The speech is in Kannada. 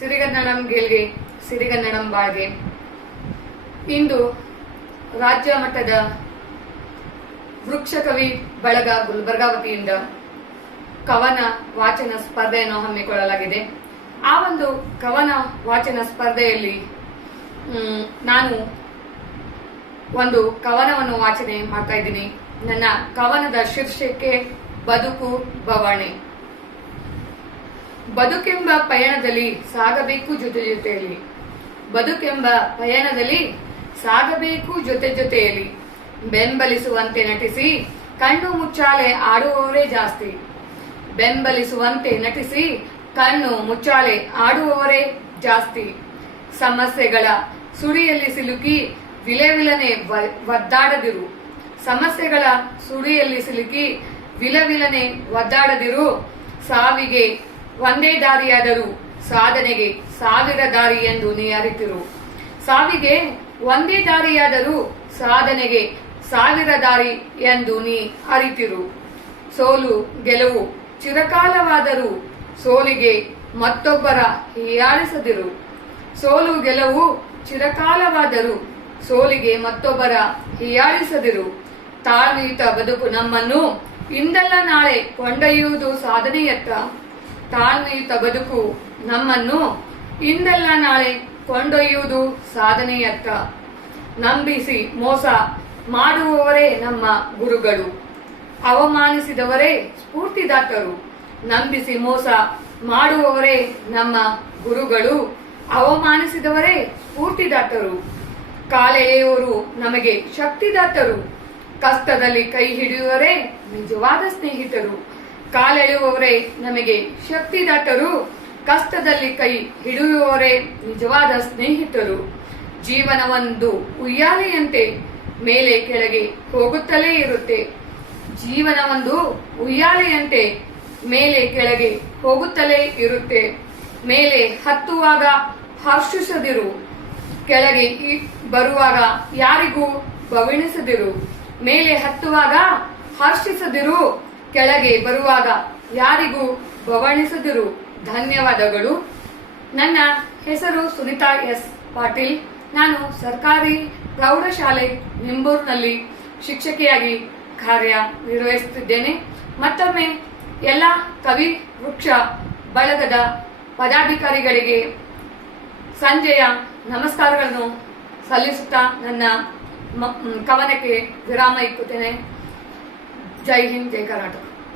ಸಿರಿಗನ್ನಡಂ ಗೆಲ್ಗೆ, ಸಿರಿಗನ್ನಡಂ ಬಾಳ್ಗೆ. ಇಂದು ರಾಜ್ಯ ಮಟ್ಟದ ವೃಕ್ಷಕವಿ ಬಳಗ ಗುಲ್ಬರ್ಗಾವತಿಯಿಂದ ಕವನ ವಾಚನ ಸ್ಪರ್ಧೆಯನ್ನು ಹಮ್ಮಿಕೊಳ್ಳಲಾಗಿದೆ. ಆ ಒಂದು ಕವನ ವಾಚನ ಸ್ಪರ್ಧೆಯಲ್ಲಿ ನಾನು ಒಂದು ಕವನವನ್ನು ವಾಚನೆ ಮಾಡ್ತಾ ಇದ್ದೀನಿ. ನನ್ನ ಕವನದ ಶೀರ್ಷಿಕೆ ಬದುಕು ಬವಣೆ. ಬದುಕೆಂಬ ಪಯಣದಲ್ಲಿ ಸಾಗಬೇಕು ಜೊತೆ ಜೊತೆಯಲ್ಲಿ. ಬದುಕೆಂಬ ಪಯಣದಲ್ಲಿ ಸಾಗಬೇಕು ಜೊತೆ ಜೊತೆಯಲ್ಲಿ. ಬೆಂಬಲಿಸುವಂತೆ ನಟಿಸಿ, ಕಣ್ಣು ಮುಚ್ಚಾಲೆ ಆಡುವವರೇ ಜಾಸ್ತಿ. ಬೆಂಬಲಿಸುವಂತೆ ನಟಿಸಿ, ಕಣ್ಣು ಮುಚ್ಚಾಲೆ ಆಡುವವರೇ ಜಾಸ್ತಿ. ಸಮಸ್ಯೆಗಳ ಸುಳಿಯಲ್ಲಿ ಸಿಲುಕಿ, ವಿಲವಿಲನೆ ಒದ್ದಾಡದಿರು. ಸಮಸ್ಯೆಗಳ ಸುಳಿಯಲ್ಲಿ ಸಿಲುಕಿ, ವಿಲವಿಲನೆ ಒದ್ದಾಡದಿರು. ಸಾವಿಗೆ ಒಂದೇ ದಾರಿಯಾದರೂ ಸಾಧನೆಗೆ ಸಾವಿರ ದಾರಿ ಎಂದು ನೀ ಅರಿತಿರು. ಸಾವಿಗೆ ಒಂದೇ ದಾರಿಯಾದರೂ ಸಾಧನೆಗೆ ಸಾವಿರ ದಾರಿ ಎಂದು ನೀ ಅರಿತಿರು. ಸೋಲು, ಗೆಲುವು, ಚಿರಕಾಲವಾದರೂ ಸೋಲಿಗೆ ಮತ್ತೊಬ್ಬರ ಹೀಯಾಳಿಸದಿರು. ಸೋಲು, ಗೆಲುವು, ಚಿರಕಾಲವಾದರೂ ಸೋಲಿಗೆ ಮತ್ತೊಬ್ಬರ ಹೀಯಾಳಿಸದಿರು. ತಾಳ್ಮೆಯುತ ಬದುಕು ನಮ್ಮನ್ನು ಇಂದಲ್ಲ ನಾಳೆ ಕೊಂಡೊಯ್ಯುವುದು ಸಾಧನೆಯತ್ತ. ತಾಳ್ಮೆಯುತ ಬದುಕು ನಮ್ಮನ್ನು ಇಂದೆಲ್ಲ ನಾಳೆ ಕೊಂಡೊಯ್ಯುವುದು ಸಾಧನೆಯತ್ತ. ನಂಬಿಸಿ ಮೋಸ ಮಾಡುವವರೇ ನಮ್ಮ ಗುರುಗಳು. ಅವಮಾನಿಸಿದವರೇ ಸ್ಫೂರ್ತಿದಾತರು. ನಂಬಿಸಿ ಮೋಸ ಮಾಡುವವರೇ ನಮ್ಮ ಗುರುಗಳು. ಅವಮಾನಿಸಿದವರೇ ಸ್ಫೂರ್ತಿದಾತರು. ಕಾಲೆಯವರು ನಮಗೆ ಶಕ್ತಿದಾತರು. ಕಷ್ಟದಲ್ಲಿ ಕೈ ಹಿಡಿಯುವರೇ ನಿಜವಾದ ಸ್ನೇಹಿತರು. ಕಾಲೆಳೆಯುವವರೇ, ನಮಗೆ ಶಕ್ತಿ ದಟ್ಟರು ಕಷ್ಟದಲ್ಲಿ ಕೈ ಹಿಡಿಯುವವರೇ, ನಿಜವಾದ ಸ್ನೇಹಿತರು. ಜೀವನವೊಂದು ಉಯ್ಯಾಲೆಯಂತೆ ಮೇಲೆ ಕೆಳಗೆ ಹೋಗುತ್ತಲೇ ಇರುತ್ತೆ. ಜೀವನವೊಂದು ಉಯ್ಯಾಲೆಯಂತೆ ಮೇಲೆ ಕೆಳಗೆ ಹೋಗುತ್ತಲೇ ಇರುತ್ತೆ. ಮೇಲೆ ಹತ್ತುವಾಗ ಹರ್ಷಿಸದಿರು. ಕೆಳಗೆ ಬರುವಾಗ ಯಾರಿಗೂ ಬವಿಣಿಸದಿರು. ಮೇಲೆ ಹತ್ತುವಾಗ ಹರ್ಷಿಸದಿರು. ಕೆಳಗೆ ಬರುವಾಗ ಯಾರಿಗೂ ಬವಣಿಸಿದರು. ಧನ್ಯವಾದಗಳು. ನನ್ನ ಹೆಸರು ಸುನಿತಾ ಎಸ್. ಪಾಟೀಲ್. ನಾನು ಸರ್ಕಾರಿ ಪ್ರೌಢಶಾಲೆ ನಿಂಬೂರ್ನಲ್ಲಿ ಶಿಕ್ಷಕಿಯಾಗಿ ಕಾರ್ಯ ನಿರ್ವಹಿಸುತ್ತಿದ್ದೇನೆ ಮತ್ತೊಮ್ಮೆ ಎಲ್ಲ ಕವಿ, ವೃಕ್ಷ, ಬಳಗದ ಪದಾಧಿಕಾರಿಗಳಿಗೆ ಸಂಜೆಯ ನಮಸ್ಕಾರಗಳನ್ನು ಸಲ್ಲಿಸುತ್ತಾ ನನ್ನ ಕವನಕ್ಕೆ ವಿರಾಮ ಇಕ್ಕುತ್ತೇನೆ. జై హింద్ జై కర్ణాటక.